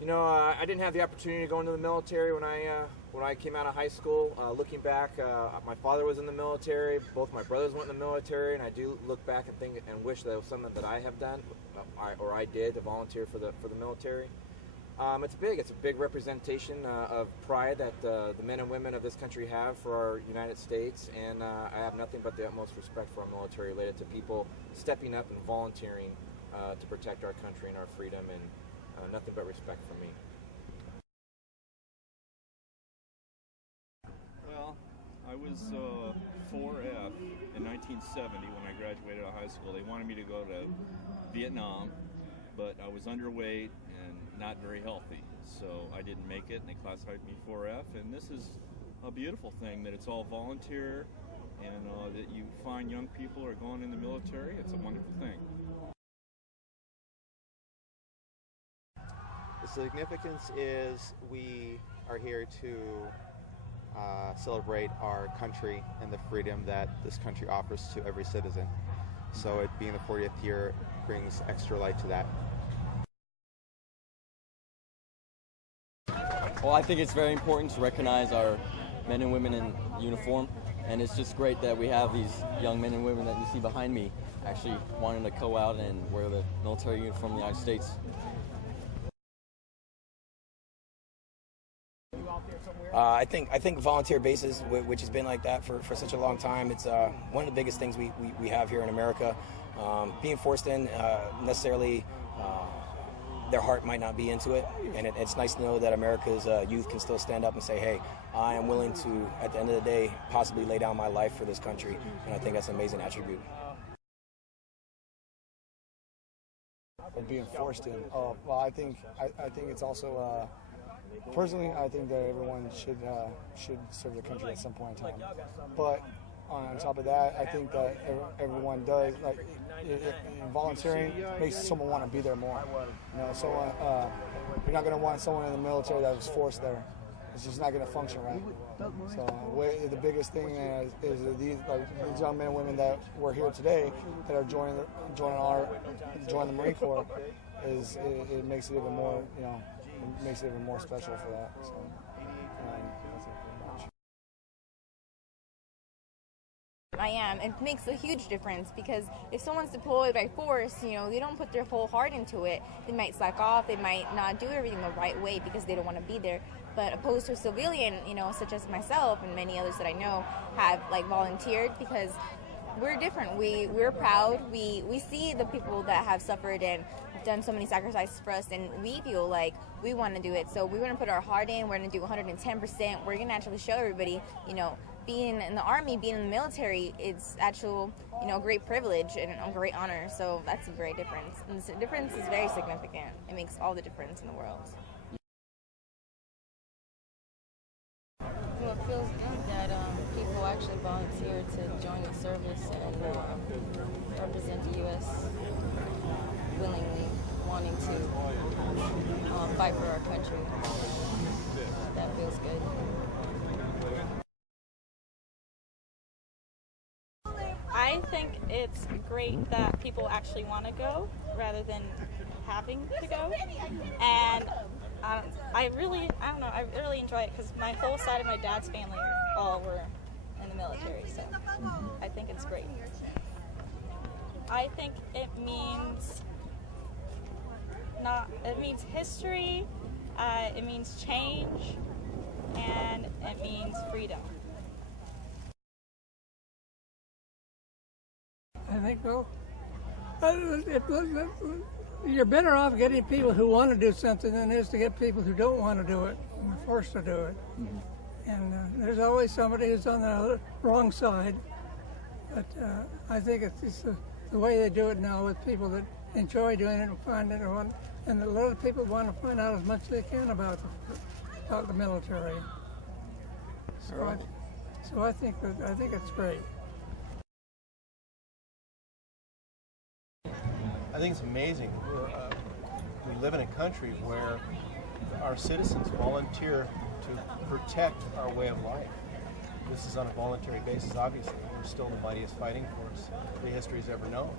You know, I didn't have the opportunity to go into the military when I came out of high school. Looking back, my father was in the military. Both my brothers went in the military, and I do look back and think and wish that it was something that I have done, or I did to volunteer for the military. It's big. It's a big representation of pride that the men and women of this country have for our United States, and I have nothing but the utmost respect for our military related to people stepping up and volunteering to protect our country and our freedom, and nothing but respect for me. Well, I was 4F in 1970 when I graduated out of high school. They wanted me to go to Vietnam, but I was underweight and not very healthy, so I didn't make it, and they classified me 4F. And this is a beautiful thing that it's all volunteer, and that you find young people are going in the military. It's a wonderful thing. The significance is we are here to celebrate our country and the freedom that this country offers to every citizen. So it being the 40th year brings extra light to that. Well, I think it's very important to recognize our men and women in uniform, and it's just great that we have these young men and women that you see behind me actually wanting to go out and wear the military uniform of the United States. I think volunteer bases, which has been like that for such a long time, it's one of the biggest things we have here in America. Being forced in, necessarily their heart might not be into it, and it's nice to know that America's youth can still stand up and say, hey, I am willing to, at the end of the day, possibly lay down my life for this country, and I think that's an amazing attribute. Being forced in. Well, I think it's also. Personally, I think that everyone should serve their country at some point in time. But on top of that, I think that everyone does, like, volunteering makes someone want to be there more. You know, someone you're not going to want someone in the military that was forced there. It's just not going to function right. So the biggest thing is these young men and women that were here today that are joining the Marine Corps. It makes it even more, you know. It makes it even more special for that. So, that's it pretty much. I am. It makes a huge difference because if someone's deployed by force, you know, they don't put their whole heart into it. They might slack off. They might not do everything the right way because they don't want to be there. But opposed to a civilian, you know, such as myself and many others that I know have volunteered because we're different. We're proud. We see the people that have suffered and done so many sacrifices for us, and we feel like we want to do it. So we're going to put our heart in. We're going to do 110%. We're going to actually show everybody, you know, being in the Army, being in the military, it's actual, you know, great privilege and a great honor. So that's a great difference. And the difference is very significant. It makes all the difference in the world. Well, it feels good that people actually volunteer to join the service and represent the U.S. willingly, wanting to fight for our country. That feels good. I think it's great that people actually want to go rather than having to go, and I really enjoy it because my whole side of my dad's family all were in the military, so I think it's great. I think it means history, it means change, and it means freedom. I think, well, you're better off getting people who want to do something than it is to get people who don't want to do it and are forced to do it. Mm-hmm. And there's always somebody who's on the wrong side. But I think it's the way they do it now with people that enjoy doing it and find it, and a lot of people want to find out as much as they can about the military. So I think it's great. I think it's amazing. We live in a country where our citizens volunteer to protect our way of life. This is on a voluntary basis, obviously. We're still the mightiest fighting force the history's ever known.